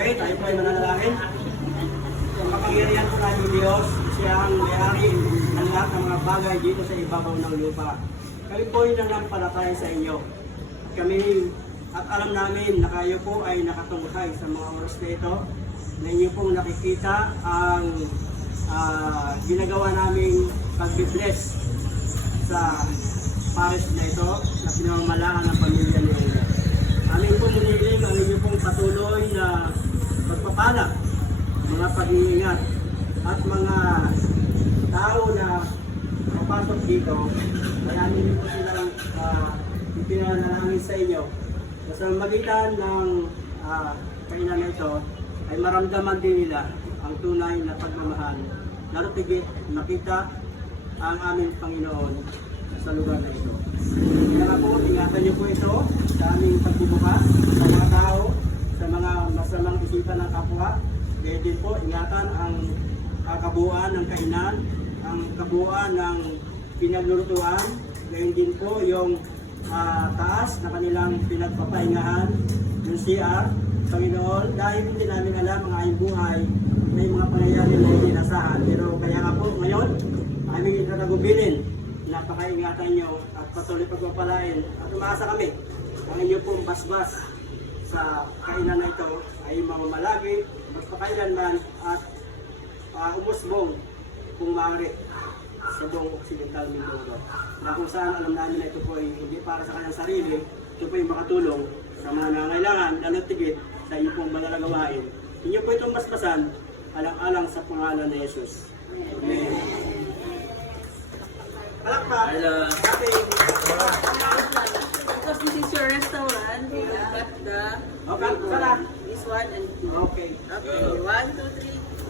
Okay, tayo po ay mananalangin. Ang kapangyarihan po natin Diyos, siya ang may-ari ng lahat ng mga bagay dito sa ibabaw ng lupa. Kami po ay nanampalataya sa inyo. At alam namin na kayo po ay nakatunghay sa mga oras na ito, na inyo pong nakikita ang ginagawa naming pag-bless sa parish na ito na pinamamalaan ng pamilya ni Ella. Amin po muniling ang inyo pong patuloy na pagpapala, mga pag-iingat at mga tao na papasok dito. Kaya amin po silang ipinanalangin sa inyo na sa magitan ng kainan na ito ay maramdaman din nila ang tunay na pagmamahal. Lalo tigit makita ang aming Panginoon sa lugar na ito. Kaya po, ingatan niyo po ito sa aming pagbubukas sa mga tao, sa mga masamang isipan ng kapwa. Kaya din po, ingatan ang kabuuan ng kainan, ang kabuuan ng pinaglulutuan, gayon din po yung taas na kanilang pinagpapahingahan, yung CR, Panginoon, dahil hindi namin alam ang aming buhay, may mga pangyayari na hindi nasahan. Pero kaya nga po ngayon, aming itatagubilin, napakaingatan nyo at patuloy pagpapalain. At umaasa kami, ang inyo pong basbas sa kainan na ito ay mamamalagi, magpakailanman at umusbong kung maaari sa buong Occidental Mindoro. Na kung saan alam namin na ito po ay hindi para sa kanyang sarili, ito po ay makatulong sa mga nangangailangan, lalo tigit sa inyo pong malalagawain. Inyo po itong basbasan, alang-alang sa pangalan ni Jesus. Amen. Palakpak! Hello. Because this is your restaurant, you got the Okay, sana. this one and Okay. okay. 1, 2, 3.